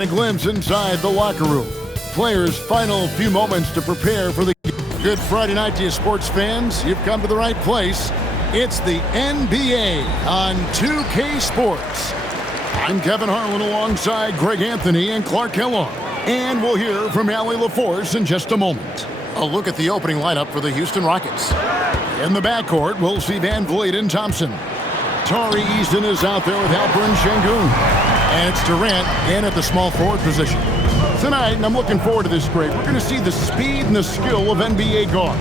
A glimpse inside the locker room. Players' final few moments to prepare for the Good Friday night to you sports fans. You've come to the right place. It's the NBA on 2K Sports. I'm Kevin Harlan alongside Greg Anthony and Clark Kellogg. And we'll hear from Allie LaForce in just a moment. A look at the opening lineup for the Houston Rockets. In the backcourt, we'll see Van Vliet and Thompson. Tari Easton is out there with Alperen Sengun. And it's Durant in at the small forward position. Tonight, and I'm looking forward to this, Greg, we're going to see the speed and the skill of NBA guards.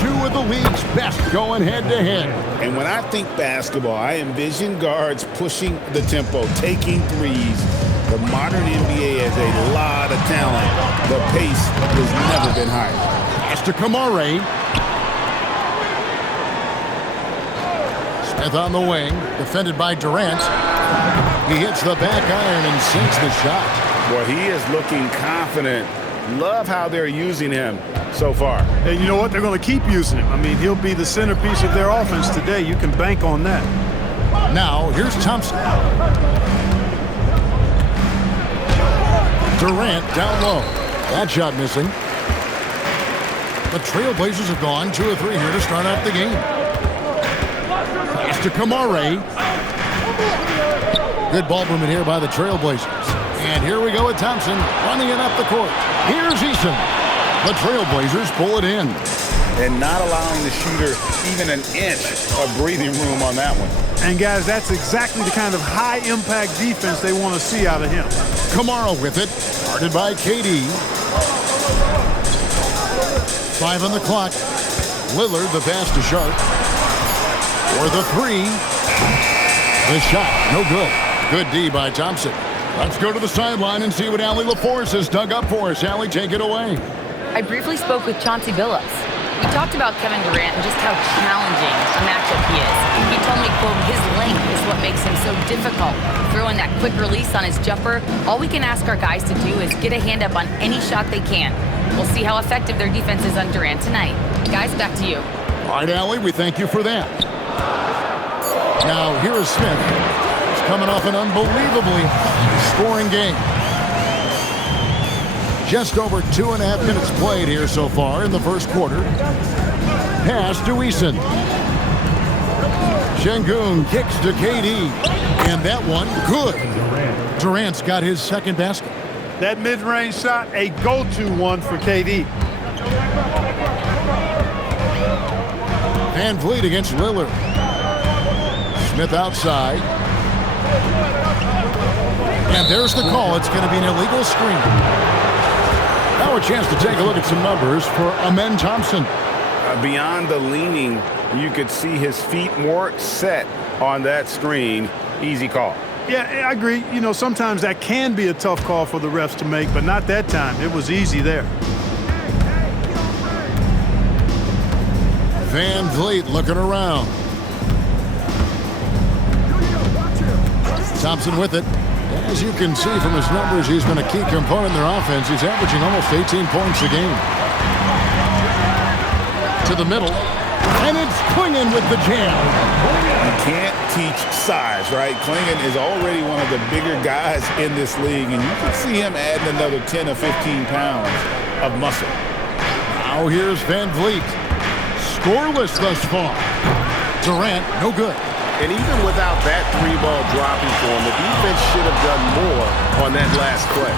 Two of the league's best going head-to-head. And when I think basketball, I envision guards pushing the tempo, taking threes. The modern NBA has a lot of talent. The pace has never been higher. Pass to Kamare. Smith on the wing, defended by Durant. He hits the back iron and sinks the shot. Boy, he is looking confident. Love how they're using him so far. And you know what? They're going to keep using him. I mean, he'll be the centerpiece of their offense today. You can bank on that. Now, here's Thompson. Durant down low. That shot missing. The Trailblazers have gone 2 of 3 here to start out the game. Pass to Kamare. Good ball movement here by the Trailblazers. And here we go with Thompson running it up the court. Here's Easton. The Trailblazers pull it in. And not allowing the shooter even an inch of breathing room on that one. And, guys, that's exactly the kind of high-impact defense they want to see out of him. Kamara with it. Guarded by KD. 5 on the clock. Lillard, the pass to Sharp. For the 3. The shot, no good. Good D by Thompson. Let's go to the sideline and see what Allie LaForce has dug up for us. Allie, take it away. I briefly spoke with Chauncey Billups. We talked about Kevin Durant and just how challenging a matchup he is. He told me, quote, his length is what makes him so difficult. Throwing that quick release on his jumper, all we can ask our guys to do is get a hand up on any shot they can. We'll see how effective their defense is on Durant tonight. Guys, back to you. All right, Allie, we thank you for that. Now, here is Smith. He's coming off an unbelievably scoring game. Just over 2.5 minutes played here so far in the first quarter. Pass to Easton. Sengun kicks to KD. And that one, good. Durant's got his second basket. That mid-range shot, a go-to one for KD. Van Vliet against Lillard. Smith outside. And there's the call. It's going to be an illegal screen. Now a chance to take a look at some numbers for Amen Thompson. Beyond the leaning, you could see his feet more set on that screen. Easy call. Yeah, I agree. You know, sometimes that can be a tough call for the refs to make, but not that time. It was easy there. Van Vliet looking around. Thompson with it. As you can see from his numbers, he's been a key component in their offense. He's averaging almost 18 points a game. To the middle. And it's Clingan with the jam. You can't teach size, right? Clingan is already one of the bigger guys in this league, and you can see him adding another 10 or 15 pounds of muscle. Now here's Van Vliet. Scoreless thus far. Durant, no good. And even without that 3-ball dropping for him, the defense should have done more on that last play.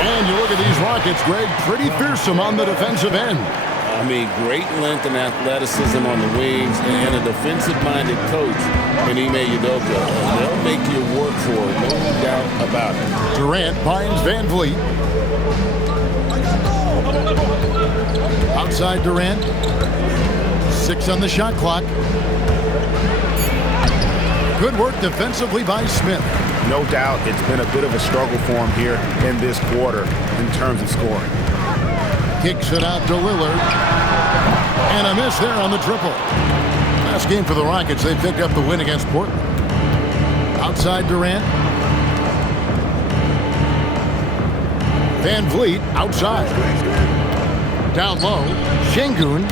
And you look at these Rockets, Greg, pretty fearsome on the defensive end. I mean, great length and athleticism on the wings and a defensive-minded coach in Ime Udoka. They'll make you work for it, no doubt about it. Durant finds Van Vliet. Outside Durant. 6 on the shot clock. Good work defensively by Smith. No doubt it's been a bit of a struggle for him here in this quarter in terms of scoring. Kicks it out to Lillard. And a miss there on the triple. Last game for the Rockets, they picked up the win against Portland. Outside Durant. Van Vliet outside. Down low. Sengun.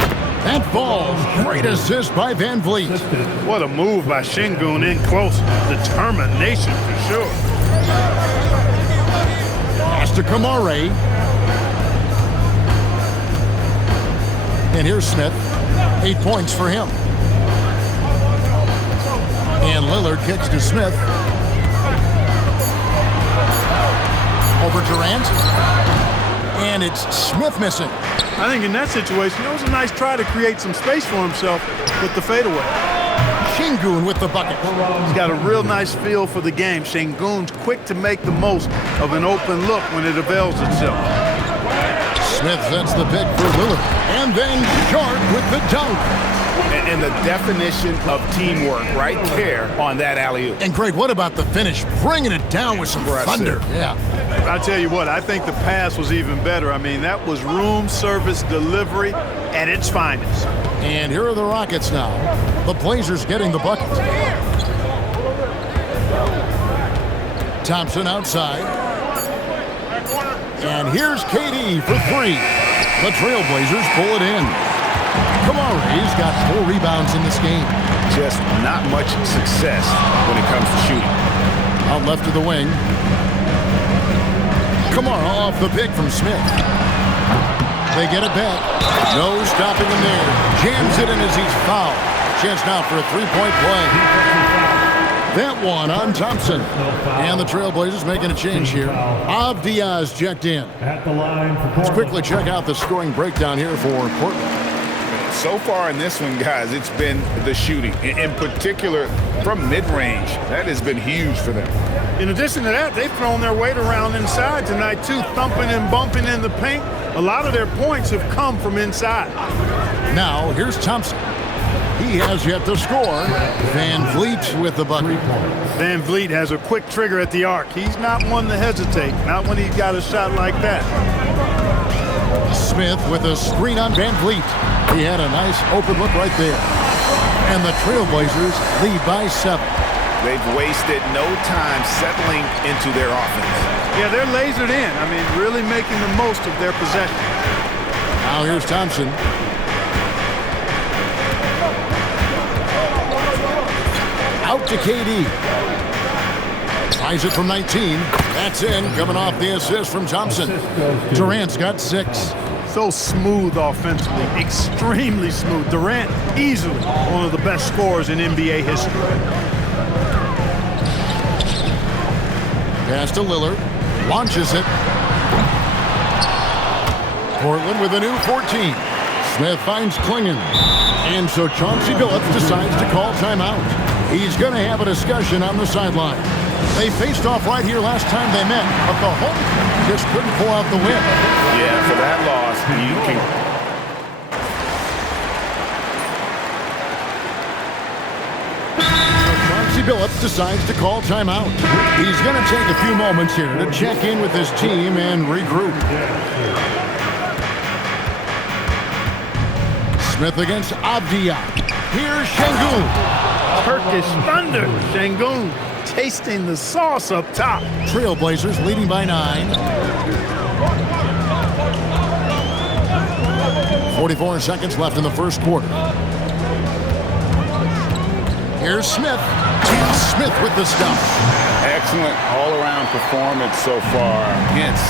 That falls. Great assist by Van Vliet. What a move by Sengun in close. Determination for sure. to Kamare. And here's Smith. 8 points for him. And Lillard kicks to Smith. Over Durant. And it's Smith missing. I think in that situation, it was a nice try to create some space for himself with the fadeaway. Sengun with the bucket. He's got a real nice feel for the game. Sengun's quick to make the most of an open look when it avails itself. Smith sets the pick for Lillard. And then Sharp with the dunk. And the definition of teamwork right there on that alley-oop. And Greg, what about the finish? Bringing it down with some thunder. Yeah. I tell you what, I think the pass was even better. I mean, that was room service delivery at its finest. And here are the Rockets now. The Blazers getting the bucket. Thompson outside. And here's KD for 3. The Trailblazers pull it in. Kamare's got 4 rebounds in this game. Just not much success when it comes to shooting. Out left of the wing. Kamara off the pick from Smith. They get it back. No stopping him there. Jams it in as he's fouled. Chance now for a 3-point play. That one on Thompson. And the Trailblazers making a change here. Avdia's checked in. At the line for Let's quickly check out the scoring breakdown here for Portland. So far in this one, guys, it's been the shooting. In particular, from mid-range. That has been huge for them. In addition to that, they've thrown their weight around inside tonight, too, thumping and bumping in the paint. A lot of their points have come from inside. Now, here's Thompson. He has yet to score. Van Vliet with the bucket. Van Vliet has a quick trigger at the arc. He's not one to hesitate, not when he's got a shot like that. Smith with a screen on Van Vliet. He had a nice open look right there. And the Trailblazers lead by 7. They've wasted no time settling into their offense. Yeah, they're lasered in. I mean, really making the most of their possession. Now here's Thompson. Out to KD. Tries it from 19. That's in, coming off the assist from Thompson. Durant's got 6. So smooth offensively, extremely smooth. Durant, easily one of the best scorers in NBA history. Pass to Lillard. Launches it. Portland with a new 14. Smith finds Klingon. And so Chauncey Billups decides to call timeout. He's going to have a discussion on the sideline. They faced off right here last time they met, but the home just couldn't pull out the win. Yeah, for that loss, you can... Chauncey Billups decides to call timeout. He's going to take a few moments here to check in with his team and regroup. Smith against Avdia. Here's Sengun. Turkish thunder. Sengun tasting the sauce up top. Trailblazers leading by 9. 44 seconds left in the first quarter. Here's Smith. Smith with the stuff. Excellent all-around performance so far, hence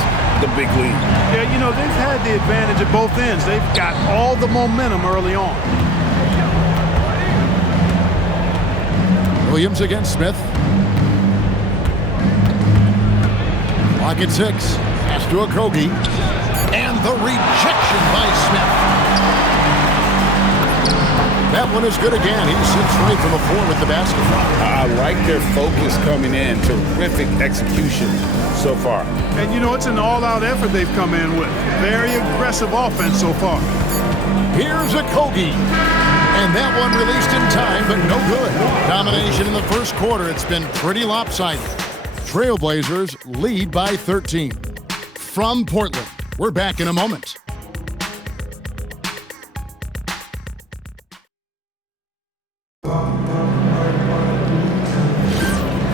the big lead. Yeah, you know, they've had the advantage at both ends. They've got all the momentum early on. Williams against Smith. Clock at 6. Pass to Okogie. And the rejection by Smith. That one is good again. He sits straight from the floor with the basketball. I like their focus coming in. Terrific execution so far. And, you know, it's an all-out effort they've come in with. Very aggressive offense so far. Here's Okogie. And that one released in time, but no good. Domination in the first quarter. It's been pretty lopsided. Trailblazers lead by 13. From Portland, we're back in a moment.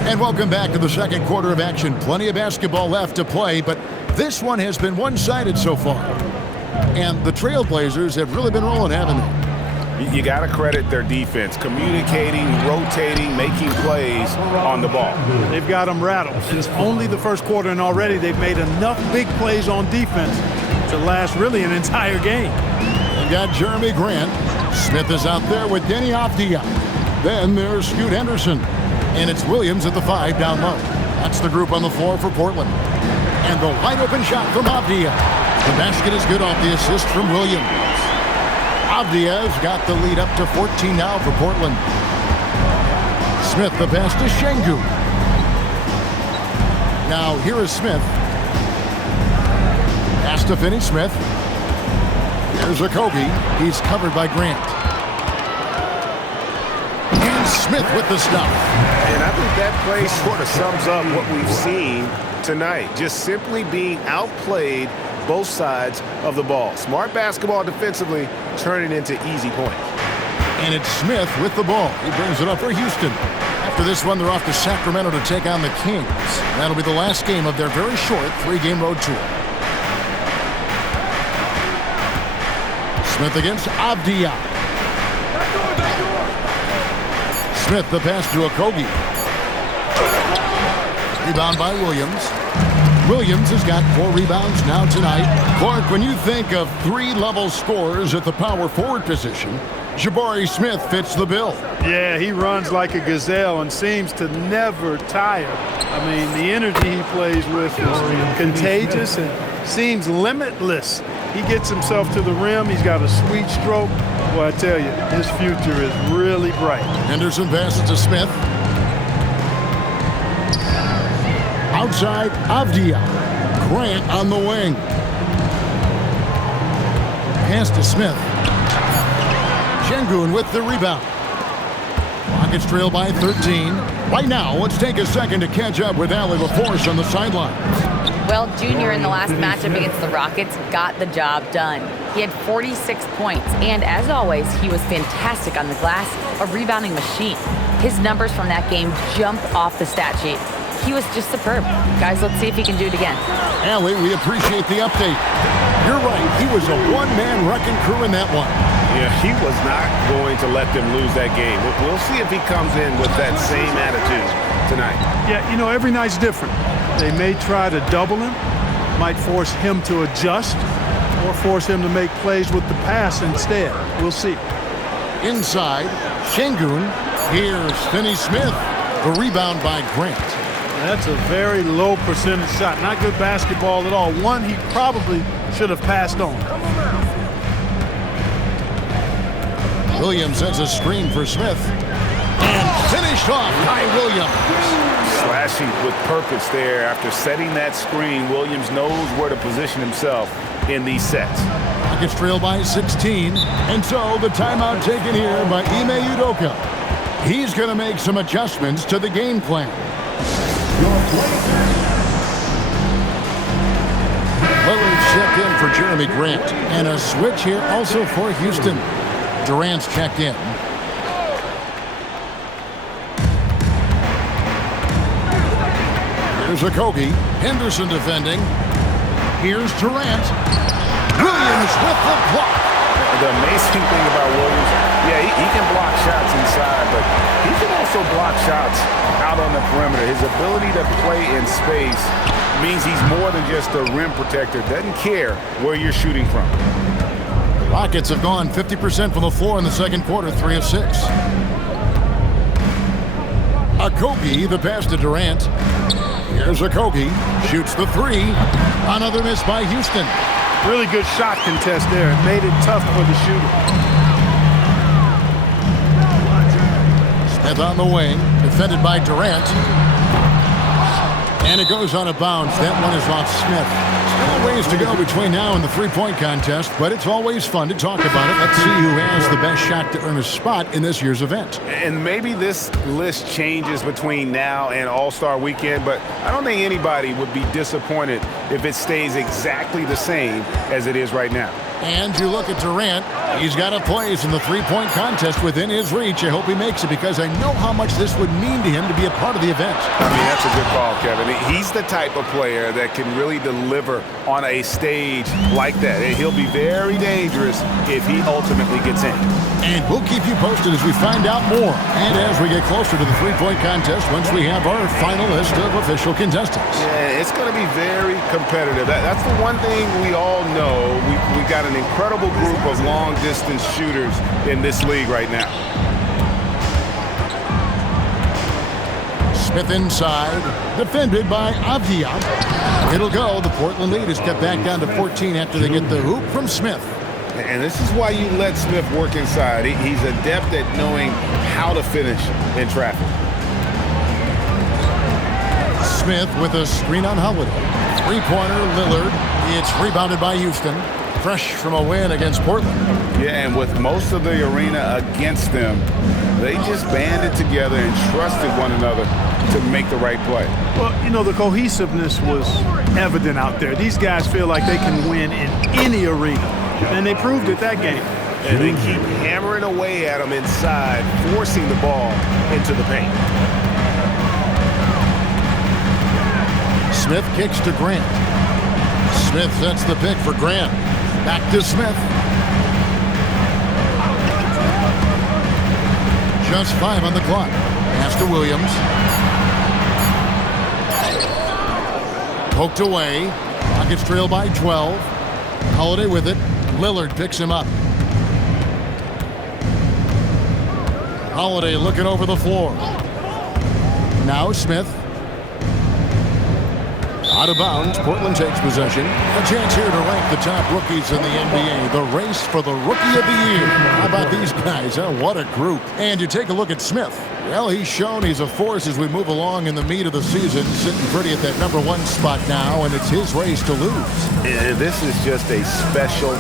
And welcome back to the second quarter of action. Plenty of basketball left to play, but this one has been one-sided so far. And the Trailblazers have really been rolling, haven't they? You got to credit their defense, communicating, rotating, making plays on the ball. They've got them rattled. It's only the first quarter, and already they've made enough big plays on defense to last really an entire game. You got Jeremy Grant. Smith is out there with Denny Avdia. Then there's Scoot Henderson. And it's Williams at the 5 down low. That's the group on the floor for Portland. And the wide open shot from Avdia. The basket is good off the assist from Williams. Avdia's got the lead up to 14 now for Portland. Smith the pass to Şengün. Now here is Smith. Pass to Finney-Smith. Here's Okogie. He's covered by Grant. And Smith with the stuff. And I think that play sort of sums up what we've seen tonight. Just simply being outplayed both sides of the ball. Smart basketball defensively, turning into easy points. And it's Smith with the ball. He brings it up for Houston. After this one, they're off to Sacramento to take on the Kings. That'll be the last game of their very short 3-game road tour. Smith against Avdia. Smith the pass to Okogie. Rebound by Williams. Williams has got 4 rebounds now tonight. Clark, when you think of 3-level scorers at the power forward position, Jabari Smith fits the bill. Yeah, he runs like a gazelle and seems to never tire. I mean, the energy he plays with is contagious and seems limitless. He gets himself to the rim. He's got a sweet stroke. Well, I tell you, his future is really bright. Henderson passes to Smith. Outside, Avdia. Grant on the wing. Pass to Smith. Şengün with the rebound. Rockets trail by 13. Right now, let's take a second to catch up with Allie LaForce on the sideline. Well, Junior in the last matchup against the Rockets got the job done. He had 46 points, and as always, he was fantastic on the glass, a rebounding machine. His numbers from that game jump off the stat sheet. He was just superb. Guys, let's see if he can do it again. Allie, we appreciate the update. You're right. He was a one-man wrecking crew in that one. Yeah, he was not going to let them lose that game. We'll see if he comes in with that same attitude tonight. Yeah, you know, every night's different. They may try to double him, might force him to adjust, or force him to make plays with the pass instead. We'll see. Inside, Şengün. Here's Finney-Smith. The rebound by Grant. That's a very low percentage shot. Not good basketball at all. One he probably should have passed on. Williams sends a screen for Smith. And finished off by Williams. Slashing with purpose there. After setting that screen, Williams knows where to position himself in these sets. Rockets trail by 16. And so the timeout taken here by Ime Udoka. He's going to make some adjustments to the game plan. Lillard's checked in for Jeremy Grant. And a switch here also for Houston. Durant's checked in. Here's Okogie. Henderson defending. Here's Durant. Williams with the block. The amazing thing about Williams, yeah, he can block shots inside, but he can also block shots out on the perimeter. His ability to play in space means he's more than just a rim protector. Doesn't care where you're shooting from. Rockets have gone 50% from the floor in the second quarter, 3 of 6. Okogie, the pass to Durant. Here's Okogie, shoots the 3. Another miss by Houston. Really good shot contest there. It made it tough for the shooter. Smith on the wing, defended by Durant. And it goes out of bounds. That one is off Smith. Still ways to go between now and the three-point contest, but it's always fun to talk about it. Let's see who has the best shot to earn a spot in this year's event. And maybe this list changes between now and All-Star Weekend, but I don't think anybody would be disappointed if it stays exactly the same as it is right now. And you look at Durant, he's got a place in the three-point contest within his reach. I hope he makes it because I know how much this would mean to him to be a part of the event. I mean, that's a good call, Kevin. He's the type of player that can really deliver on a stage like that. He'll be very dangerous if he ultimately gets in. And we'll keep you posted as we find out more. And as we get closer to the three-point contest, once we have our final list of official contestants. Yeah, it's going to be very competitive. That's the one thing we all know. We got an incredible group of long-distance shooters in this league right now. Smith inside, defended by Avdia. It'll go. The Portland lead is cut back down to 14 after they get the hoop from Smith. And this is why you let Smith work inside. He's adept at knowing how to finish in traffic. Smith with a screen on Holiday. Three-pointer, Lillard. It's rebounded by Houston. Fresh from a win against Portland. Yeah, and with most of the arena against them, they just banded together and trusted one another to make the right play. Well, you know, the cohesiveness was evident out there. These guys feel like they can win in any arena, and they proved it that game. And they keep hammering away at them inside, forcing the ball into the paint. Smith kicks to Grant. Smith sets the pick for Grant. Back to Smith. Just 5 on the clock. Pass to Williams. Poked away. Rockets trail by 12. Holiday with it. Lillard picks him up. Holiday looking over the floor. Now Smith. Out of bounds, Portland takes possession. A chance here to rank the top rookies in the NBA. The race for the Rookie of the Year. How about these guys, huh? What a group. And you take a look at Smith. Well, he's shown he's a force as we move along in the meat of the season. Sitting pretty at that #1 spot now, and it's his race to lose. And this is just a special,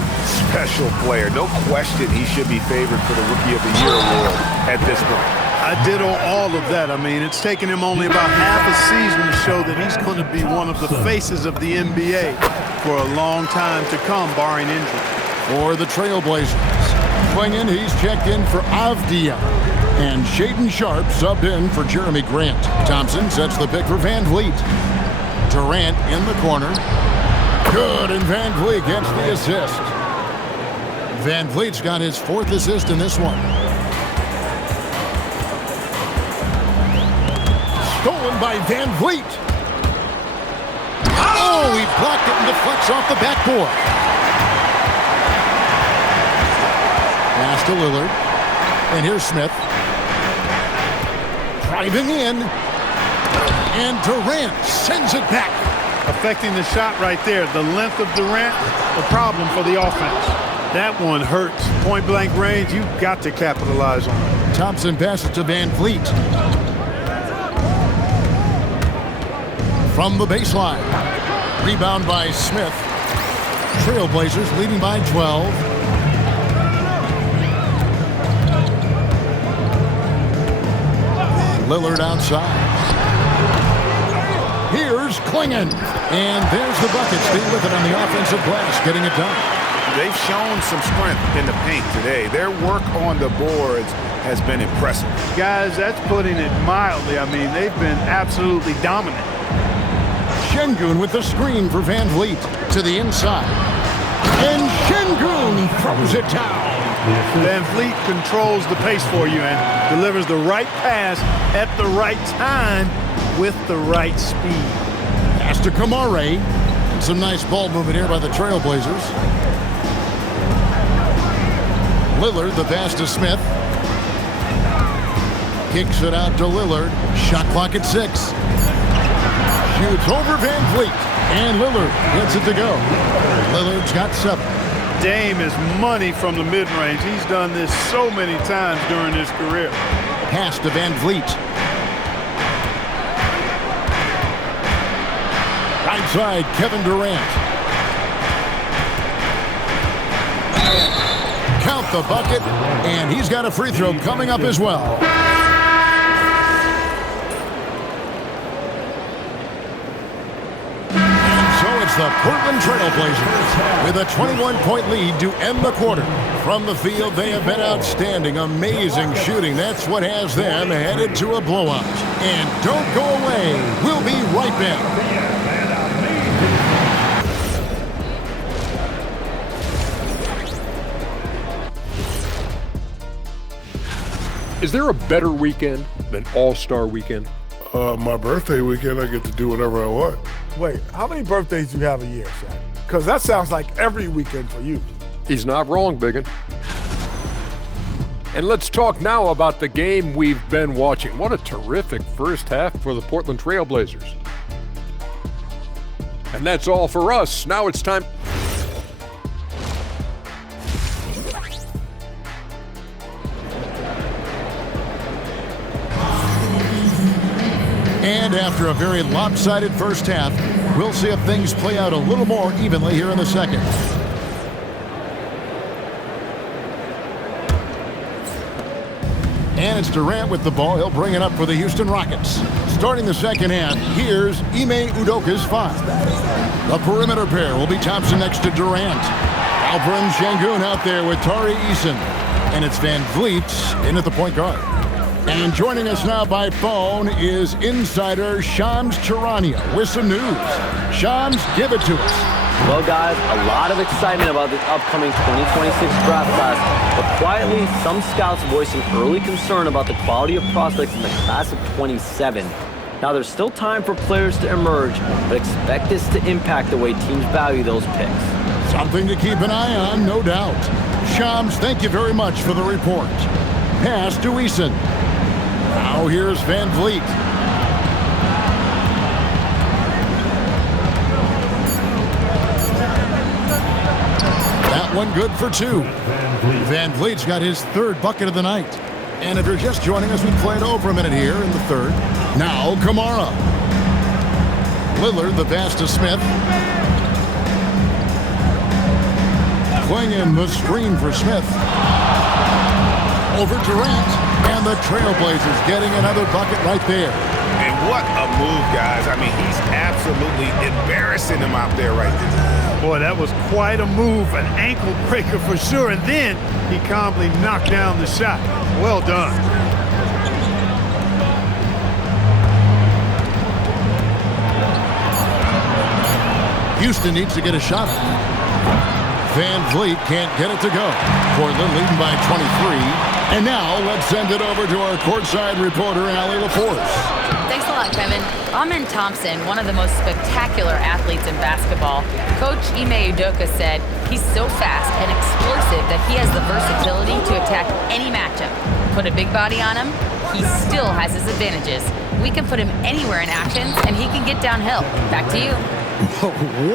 special player. No question he should be favored for the Rookie of the Year award at this point. I ditto all of that. I mean, it's taken him only about half a season to show that he's going to be one of the faces of the NBA for a long time to come, barring injury. For the Trailblazers, swinging, he's checked in for Avdia. And Shaedon Sharpe subbed in for Jeremy Grant. Thompson sets the pick for Van Vliet. Durant in the corner. Good, and Van Vliet gets the assist. Van Vliet's got his 4th assist in this one. Stolen by Van Vliet. Oh, he blocked it and deflects off the backboard. Pass to Lillard. And here's Smith. Driving in. And Durant sends it back. Affecting the shot right there. The length of Durant, the problem for the offense. That one hurts. Point-blank range, you've got to capitalize on it. Thompson passes to Van Vliet. From the baseline. Rebound by Smith. Trailblazers leading by 12. Lillard outside. Here's Klingon. And there's the bucket. Stay with it on the offensive glass, getting it done. They've shown some strength in the paint today. Their work on the boards has been impressive. Guys, that's putting it mildly. I mean, they've been absolutely dominant. Şengün with the screen for Van Vliet to the inside. And Şengün throws it down. Van Vliet controls the pace for you and delivers the right pass at the right time with the right speed. Pass to Kamare. Some nice ball movement here by the Trailblazers. Lillard, the pass to Smith. Kicks it out to Lillard. Shot clock at 6. Shoots over Van Vliet. And Lillard gets it to go. Lillard's got 7. Dame is money from the mid-range. He's done this so many times during his career. Pass to Van Vliet. Right side, Kevin Durant. Count the bucket, and he's got a free throw coming up as well. And so it's leads the Portland Trail Blazers with a 21-point lead to end the quarter. From the field, they have been outstanding. Amazing shooting. That's what has them headed to a blowout. And don't go away. We'll be right back. Is there a better weekend than All-Star Weekend? My birthday weekend, I get to do whatever I want. Wait, how many birthdays do you have a year, Shaq? Because that sounds like every weekend for you. He's not wrong, Biggin. And let's talk now about the game we've been watching. What a terrific first half for the Portland Trail Blazers. And that's all for us. Now it's time. And after a very lopsided first half, we'll see if things play out a little more evenly here in the second. And it's Durant with the ball. He'll bring it up for the Houston Rockets. Starting the second half, here's Ime Udoka's five. The perimeter pair will be Thompson next to Durant. Alperen Sengun out there with Tari Eason. And it's Van Vliet in at the point guard. And joining us now by phone is insider Shams Charania with some news. Shams, give it to us. Well, guys, a lot of excitement about this upcoming 2026 draft class, but quietly, some scouts voicing early concern about the quality of prospects in the class of 27. Now, there's still time for players to emerge, but expect this to impact the way teams value those picks. Something to keep an eye on, no doubt. Shams, thank you very much for the report. Pass to Eason. Now here's Van Vliet. That one good for two. Van Vliet's got his third bucket of the night. And if you're just joining us, we played over a minute here in the third. Now Kamara. Lillard, the pass to Smith. Clinging the screen for Smith. Over Durant. And the Trailblazers getting another bucket right there. And what a move, guys. I mean, he's absolutely embarrassing them out there right now. Boy, that was quite a move, an ankle breaker for sure. And then he calmly knocked down the shot. Well done. Houston needs to get a shot. Van Vliet can't get it to go. Portland leading by 23. And now let's send it over to our courtside reporter, Allie LaForce. Thanks a lot, Kevin. Amen Thompson, one of the most spectacular athletes in basketball. Coach Ime Udoka said he's so fast and explosive that he has the versatility to attack any matchup. Put a big body on him, he still has his advantages. We can put him anywhere in actions, and he can get downhill. Back to you.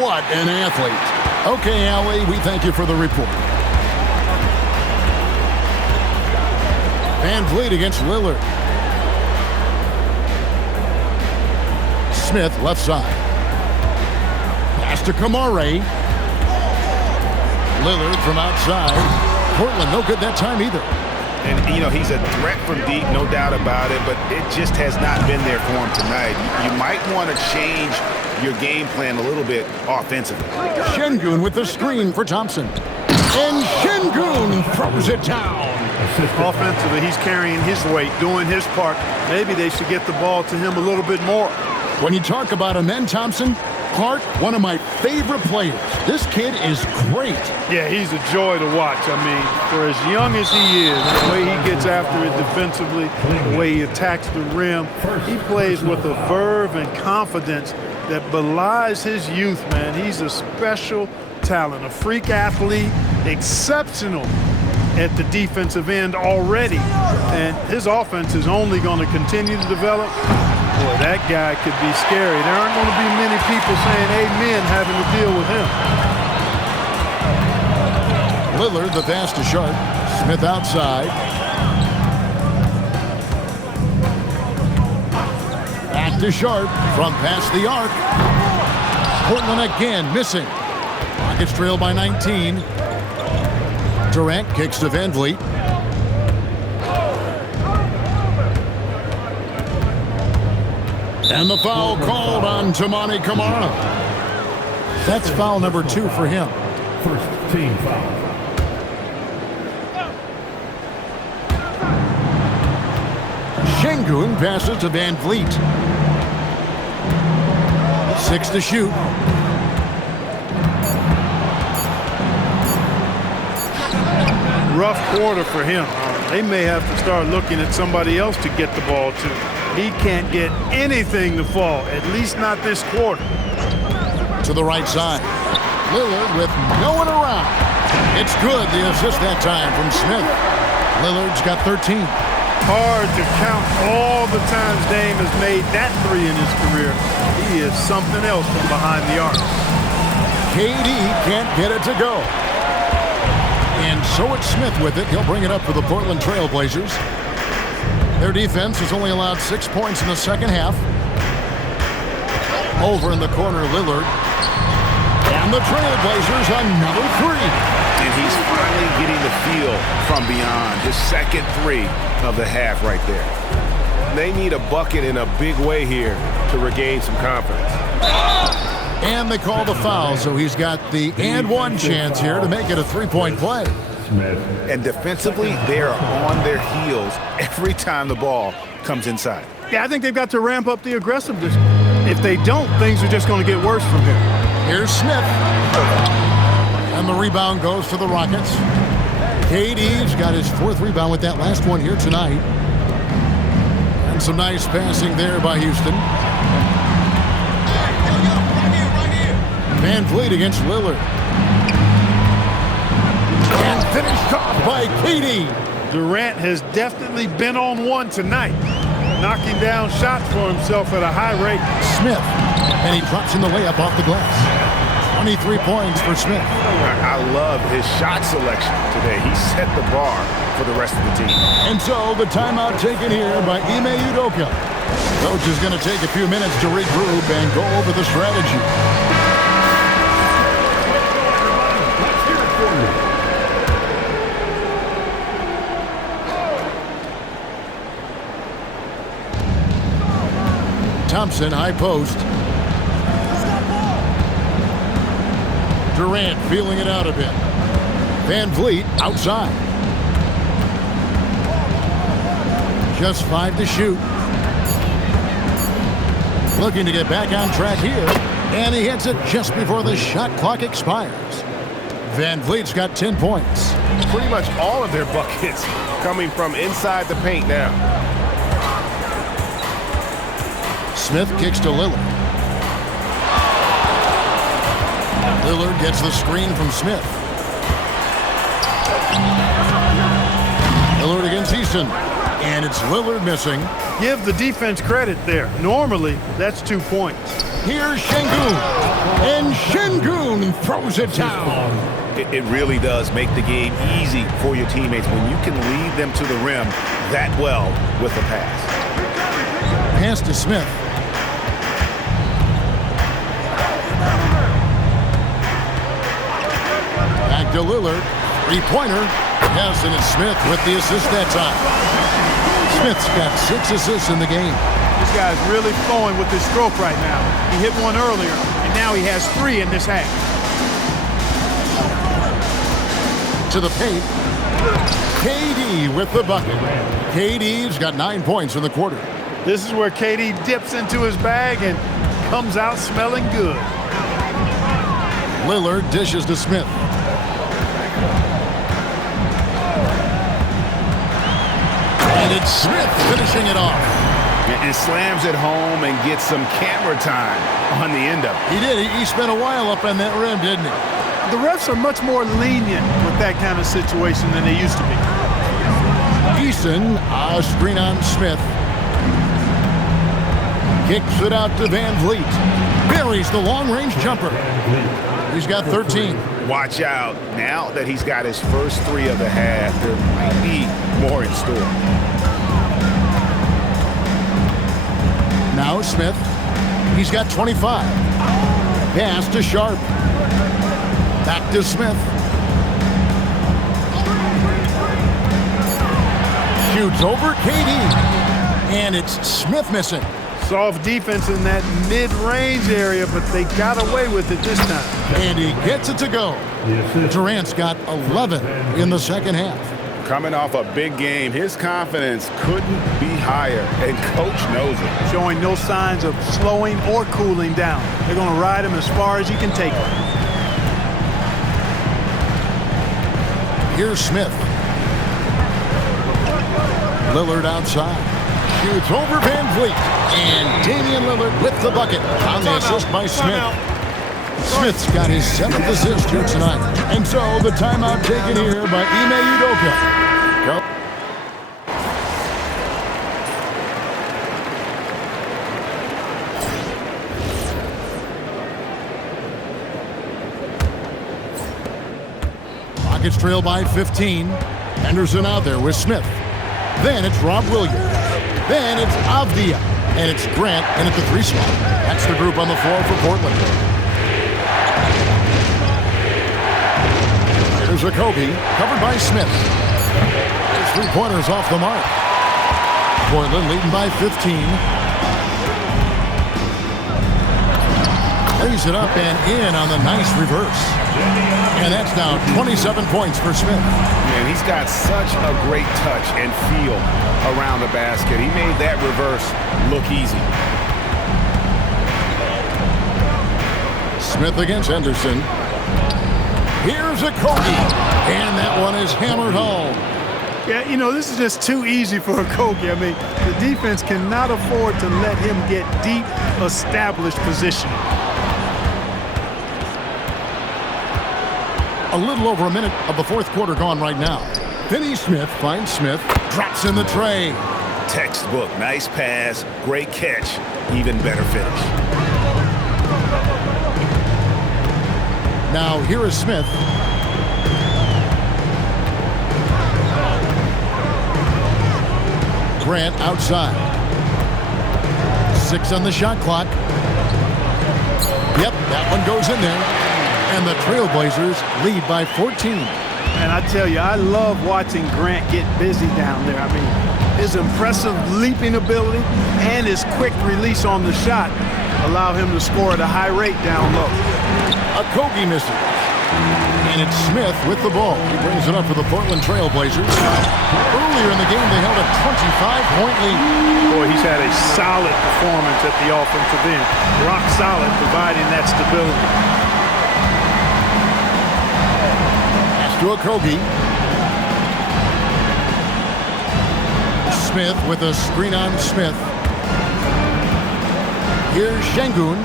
What an athlete. Okay, Allie, we thank you for the report. Van Vliet against Lillard. Smith left side. Pass to Kamara. Lillard from outside. Portland no good that time either. And, you know, he's a threat from deep, no doubt about it, but it just has not been there for him tonight. You might want to change your game plan a little bit offensively. Sengun with the screen for Thompson. And Sengun throws it down. Offensively, he's carrying his weight, doing his part. Maybe they should get the ball to him a little bit more. When you talk about Amen Thompson, Clark, one of my favorite players. This kid is great. Yeah, he's a joy to watch. I mean, for as young as he is, the way he gets after it defensively, the way he attacks the rim, he plays with a verve and confidence that belies his youth, man. He's a special talent, a freak athlete, exceptional at the defensive end already. And his offense is only going to continue to develop. Boy, that guy could be scary. There aren't going to be many people saying amen having to deal with him. Lillard, the pass to Sharp. Smith outside. Back to Sharp from past the arc. Portland again missing. Rockets trail by 19. Durant kicks to Van Vliet. And the foul called on Toumani Camara. That's foul number 2 for him. First team foul. Şengün passes to Van Vliet. 6 to shoot. Rough quarter for him. They may have to start looking at somebody else to get the ball to. He can't get anything to fall, at least not this quarter. To the right side. Lillard with no one around. It's good, the assist that time from Smith. Lillard's got 13. Hard to count all the times Dame has made that 3 in his career. He is something else from behind the arc. KD can't get it to go. And so it's Smith with it. He'll bring it up for the Portland Trail Blazers. Their defense has only allowed 6 points in the second half. Over in the corner, Lillard. And the Trail Blazers another 3. And he's finally getting the feel from beyond. His second 3 of the half right there. They need a bucket in a big way here to regain some confidence. And they call the foul, so he's got the and one chance here to make it a 3-point play. And defensively, they are on their heels every time the ball comes inside. Yeah, I think they've got to ramp up the aggressiveness. If they don't, things are just going to get worse from here. Here's Smith. And the rebound goes to the Rockets. KD's got his 4th rebound with that last one here tonight. And some nice passing there by Houston. Van Vliet against Lillard. And finished off by KD. Durant has definitely been on one tonight, knocking down shots for himself at a high rate. Smith, and he drops in the layup off the glass. 23 points for Smith. I love his shot selection today. He set the bar for the rest of the team. And so the timeout taken here by Ime Udoka. Coach is going to take a few minutes to regroup and go over the strategy. Thompson, high post. Durant feeling it out a bit. Van Vliet outside. Just 5 to shoot. Looking to get back on track here. And he hits it just before the shot clock expires. Van Vliet's got 10 points. Pretty much all of their buckets coming from inside the paint now. Smith kicks to Lillard. Lillard gets the screen from Smith. Lillard against Easton. And it's Lillard missing. Give the defense credit there. Normally, that's 2 points. Here's Şengün. And Şengün throws it down. It really does make the game easy for your teammates when you can lead them to the rim that well with a pass. Pass to Smith. Back to Lillard. 3-pointer. Yes, and it's Smith with the assist that time. Smith's got 6 assists in the game. This guy's really flowing with his stroke right now. He hit one earlier, and now he has 3 in this half. To the paint. KD with the bucket. KD's got 9 points in the quarter. This is where KD dips into his bag and comes out smelling good. Lillard dishes to Smith. And it's Smith finishing it off. And slams it home and gets some camera time on the end of it. He did. He spent a while up on that rim, didn't he? The refs are much more lenient with that kind of situation than they used to be. Eason, a screen on Smith. Kicks it out to Van Vliet. Buries the long-range jumper. He's got 13. Watch out. Now that he's got his first 3 of the half, there might be more in store. Now Smith. He's got 25. Pass to Sharp. Back to Smith. Shoots over KD. And it's Smith missing. Soft defense in that mid-range area, but they got away with it this time. And he gets it to go. Durant's got 11 in the second half. Coming off a big game, his confidence couldn't be higher, and Coach knows it. Showing no signs of slowing or cooling down. They're going to ride him as far as he can take him. Here's Smith. Lillard outside. Shoots over Van Vliet. And Damian Lillard with the bucket on the assist by Smith. Smith's got his 7th assist here tonight. And so the timeout taken here by Ime Udoka. Go. Rockets trail by 15. Henderson out there with Smith. Then it's Rob Williams. Then it's Avdia. And it's Grant in at the 3 spot. That's the group on the floor for Portland. Here's Okogie, covered by Smith. His 3-pointers off the mark. Portland leading by 15. Lays it up and in on the nice reverse. And that's now 27 points for Smith. Man, he's got such a great touch and feel around the basket. He made that reverse look easy. Smith against Henderson. Here's Okogie. And that one is hammered home. Yeah, you know, this is just too easy for Okogie. I mean, the defense cannot afford to let him get deep, established position. A little over a minute of the 4th quarter gone right now. Finney Smith finds Smith, drops in the tray. Textbook, nice pass, great catch, even better finish. Now here is Smith. Grant outside. 6 on the shot clock. Yep, that one goes in there. And the Trailblazers lead by 14. And I tell you, I love watching Grant get busy down there. I mean, his impressive leaping ability and his quick release on the shot allow him to score at a high rate down low. Okogie misses. And it's Smith with the ball. He brings it up for the Portland Trailblazers. Earlier in the game, they held a 25-point lead. Boy, he's had a solid performance at the offensive end. Rock solid, providing that stability. To Okogie. Smith with a screen on Smith. Here's Şengün.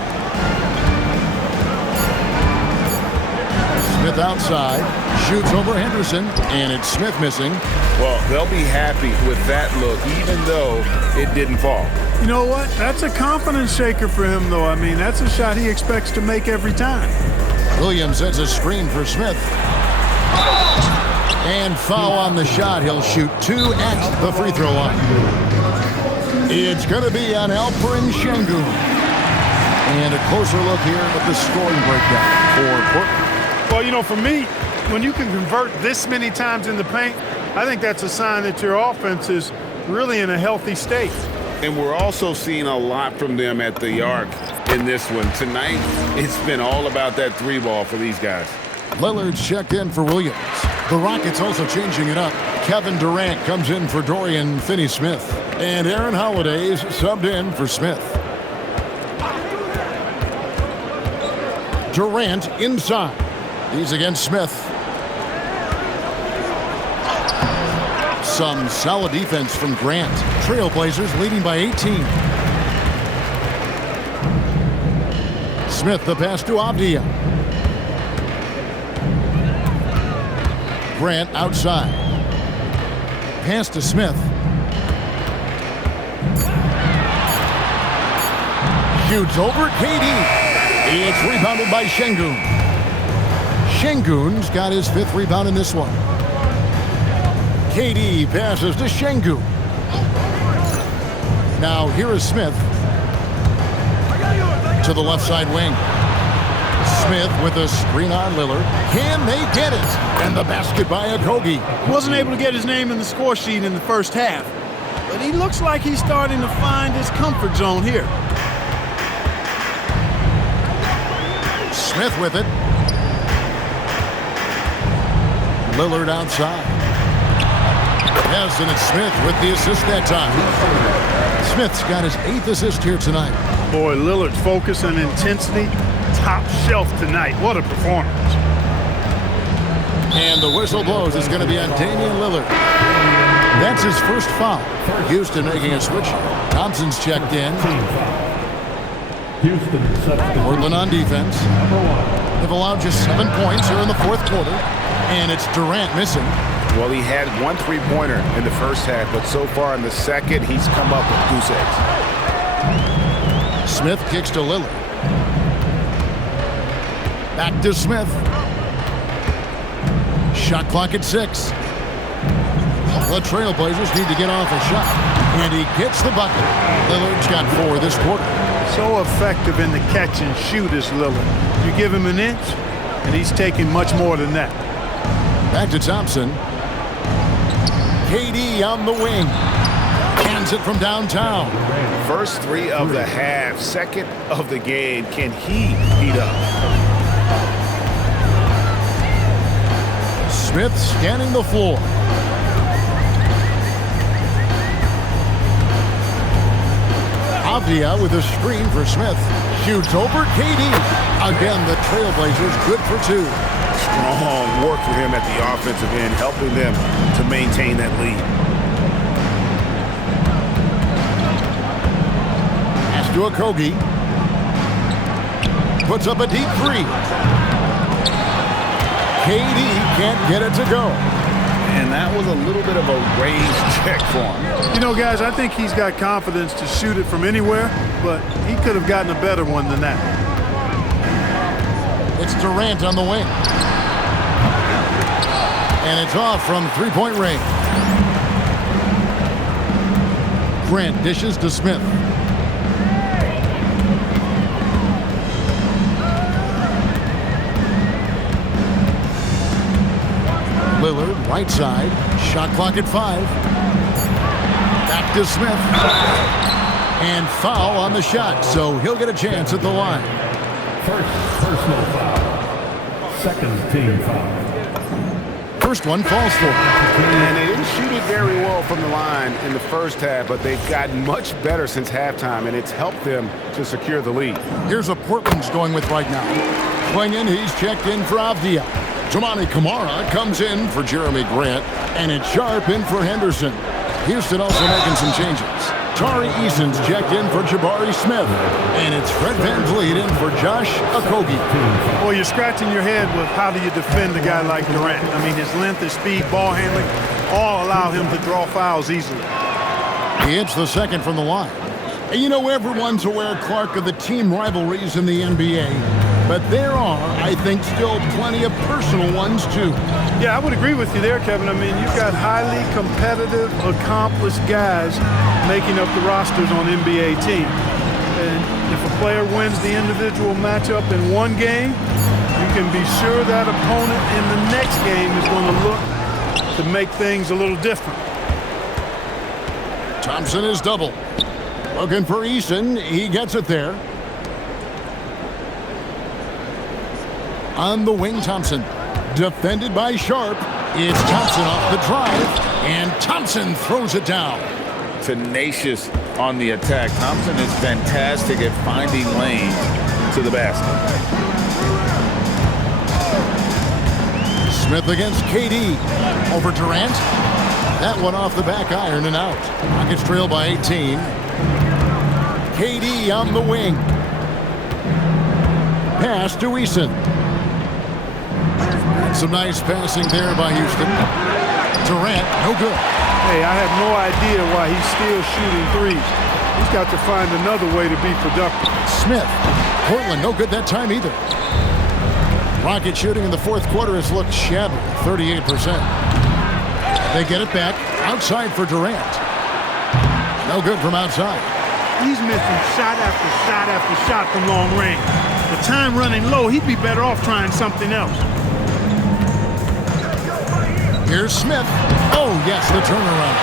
Smith outside. Shoots over Henderson. And it's Smith missing. Well, they'll be happy with that look, even though it didn't fall. You know what? That's a confidence shaker for him, though. I mean, that's a shot he expects to make every time. Williams sends a screen for Smith. And foul on the shot. He'll shoot 2 at the free throw line. It's going to be on Alperen Şengün. And a closer look here at the scoring breakdown for Portland. Well, you know, for me, when you can convert this many times in the paint, I think that's a sign that your offense is really in a healthy state. And we're also seeing a lot from them at the arc in this one. Tonight, it's been all about that 3-ball for these guys. Lillard's checked in for Williams. The Rockets also changing it up. Kevin Durant comes in for Dorian Finney-Smith. And Aaron Holiday's subbed in for Smith. Durant inside. He's against Smith. Some solid defense from Grant. Trailblazers leading by 18. Smith the pass to Avdia. Grant outside. Pass to Smith. Shoots over KD. It's rebounded by Şengün. Şengün's got his 5th rebound in this one. KD passes to Şengün. Now here is Smith. To the left side wing. Smith with a screen on Lillard. Can they get it? And the basket by Okogie. Wasn't able to get his name in the score sheet in the first half. but he looks like he's starting to find his comfort zone here. Smith with it. Lillard outside. Yes, and it's Smith with the assist that time. Smith's got his 8th assist here tonight. Boy, Lillard's focus and intensity, top shelf tonight. What a performance. And the whistle blows. It's going to be on Damian Lillard. That's his first foul. Houston making a switch. Thompson's checked in. Portland on defense. They've allowed just 7 points here in the fourth quarter. And it's Durant missing. Well, he had 1 3-pointer in the first half, but so far in the second, he's come up with goose eggs. Smith kicks to Lillard. Back to Smith. Shot clock at 6. The Trailblazers need to get off a shot. And he gets the bucket. Lillard's got 4 this quarter. So effective in the catch and shoot is Lillard. You give him an inch, and he's taking much more than that. Back to Thompson. KD on the wing. Hands it from downtown. First 3 of the half, second of the game. Can he heat up? Smith scanning the floor. Avdia with a screen for Smith. Shoots over KD. Again, the Trailblazers good for 2. Strong work for him at the offensive end, helping them to maintain that lead. Pass to Okogie. Puts up a deep 3. KD can't get it to go. And that was a little bit of a raised check for him. You know, guys, I think he's got confidence to shoot it from anywhere, but he could have gotten a better one than that. It's Durant on the wing. And it's off from 3-point range. Grant dishes to Smith. Lillard, right side. Shot clock at 5. Back to Smith. And foul on the shot, so he'll get a chance at the line. First personal foul. Second team foul. First one falls for him. And they didn't shoot it very well from the line in the first half, but they've gotten much better since halftime, and it's helped them to secure the lead. Here's what Portland's going with right now. Playing in, he's checked in for Avdia. Toumani Camara comes in for Jeremy Grant, and it's Sharp in for Henderson. Houston also making some changes. Tari Eason's checked in for Jabari Smith, and it's Fred VanVleet in for Josh Okogie. Well, you're scratching your head with how do you defend a guy like Durant. I mean, his length, his speed, ball handling, all allow him to draw fouls easily. He hits the second from the line. And you know, everyone's aware, Clark, of the team rivalries in the NBA. But there are, I think, still plenty of personal ones, too. Yeah, I would agree with you there, Kevin. I mean, you've got highly competitive, accomplished guys making up the rosters on NBA teams. And if a player wins the individual matchup in one game, you can be sure that opponent in the next game is going to look to make things a little different. Thompson is double. Looking for Eason. He gets it there. On the wing, Thompson. Defended by Sharp. It's Thompson off the drive. And Thompson throws it down. Tenacious on the attack. Thompson is fantastic at finding lanes to the basket. Smith against KD. Over Durant. That one off the back iron and out. Rockets trail by 18. KD on the wing. Pass to Eason. Some nice passing there by Houston. Durant, no good. Hey, I have no idea why he's still shooting threes. He's got to find another way to be productive. Smith. Portland, no good that time either. Rocket shooting in the fourth quarter has looked shabby, 38%. They get it back outside for Durant. No good from outside. He's missing shot after shot after shot from long range. With time running low, he'd be better off trying something else. Here's Smith. Oh, yes, the turnaround.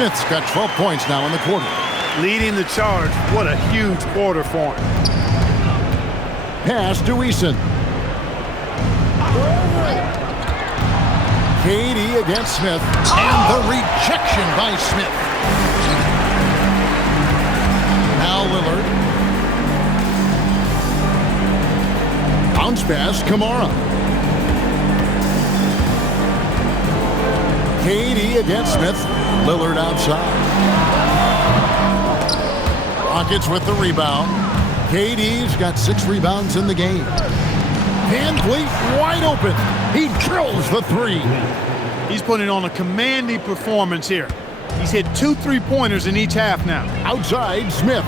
Smith's got 12 points now in the quarter. Leading the charge. What a huge quarter for him. Pass to Eason. KD against Smith. And the rejection by Smith. Now Lillard. Bounce pass, Kamara. KD against Smith. Lillard outside. Rockets with the rebound. KD's got 6 rebounds in the game. VanVleet wide open. He drills the 3. He's putting on a commanding performance here. He's hit 2 3-pointers in each half now. Outside, Smith.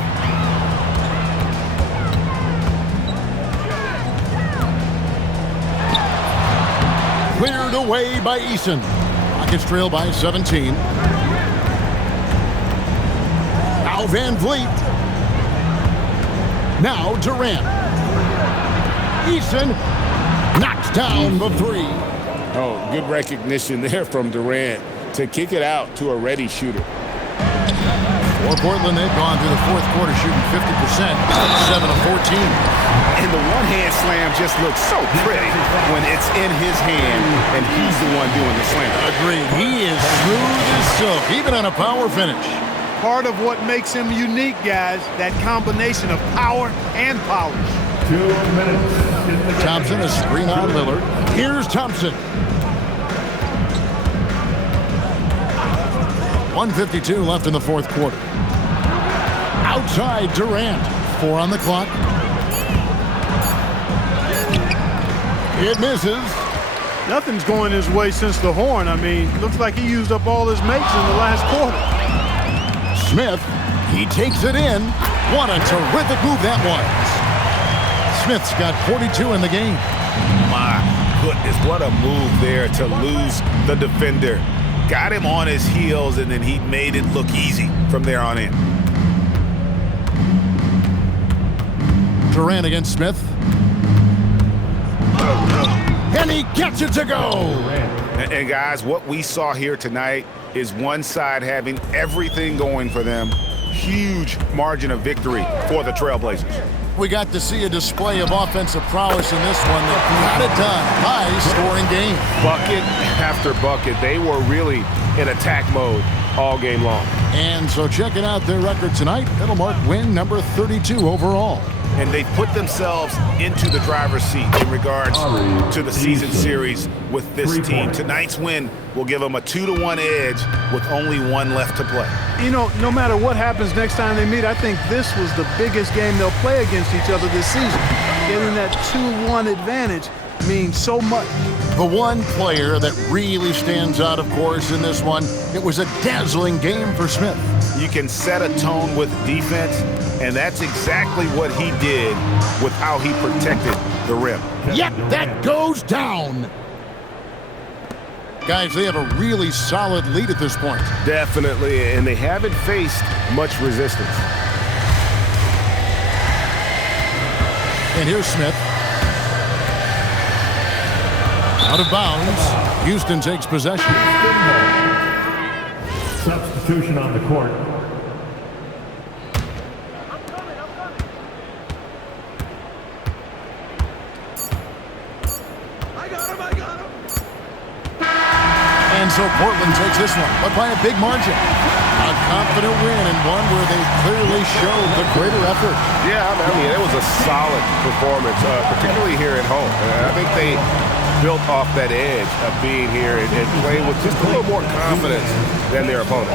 Cleared away by Eason. Rockets trail by 17. Now VanVleet. Now Durant. Eason knocks down the 3. Oh, good recognition there from Durant to kick it out to a ready shooter. For Portland, they've gone through the fourth quarter shooting 50%, 7 of 14. And the one-hand slam just looks so pretty when it's in his hand and he's the one doing the slam. Agreed. He is smooth as silk, even on a power finish. Part of what makes him unique, guys, that combination of power and polish. 2 minutes. Thompson, a screen on Lillard. Here's Thompson. 1:52 left in the fourth quarter. Outside Durant. 4 on the clock. It misses. Nothing's going his way since the horn. I mean, looks like he used up all his mates in the last quarter. Smith, he takes it in. What a terrific move that was. Smith's got 42 in the game. My goodness, what a move there to lose the defender. Got him on his heels, and then he made it look easy from there on in. Durant against Smith. And he gets it to go. And guys, what we saw here tonight is one side having everything going for them. Huge margin of victory for the Trailblazers. We got to see a display of offensive prowess in this one that got it done. High-scoring game. Bucket after bucket. They were really in attack mode all game long. And so checking out their record tonight, it'll mark win number 32 overall. And they put themselves into the driver's seat in regards to the season series with this team. Tonight's win will give them a 2-1 edge with only 1 left to play. You know, no matter what happens next time they meet, I think this was the biggest game they'll play against each other this season. Getting that 2-1 advantage means so much. The one player that really stands out, of course, in this one, it was a dazzling game for Smith. You can set a tone with defense, and that's exactly what he did with how he protected the rim. Yep, that goes down. Guys, they have a really solid lead at this point. Definitely, and they haven't faced much resistance. And here's Smith. Out of bounds. Houston takes possession. Substitution on the court. And so Portland takes this one, but by a big margin. A confident win and one where they clearly showed the greater effort. Yeah, I mean, it was a solid performance, particularly here at home. And I think they built off that edge of being here and playing with just a little more confidence than their opponent.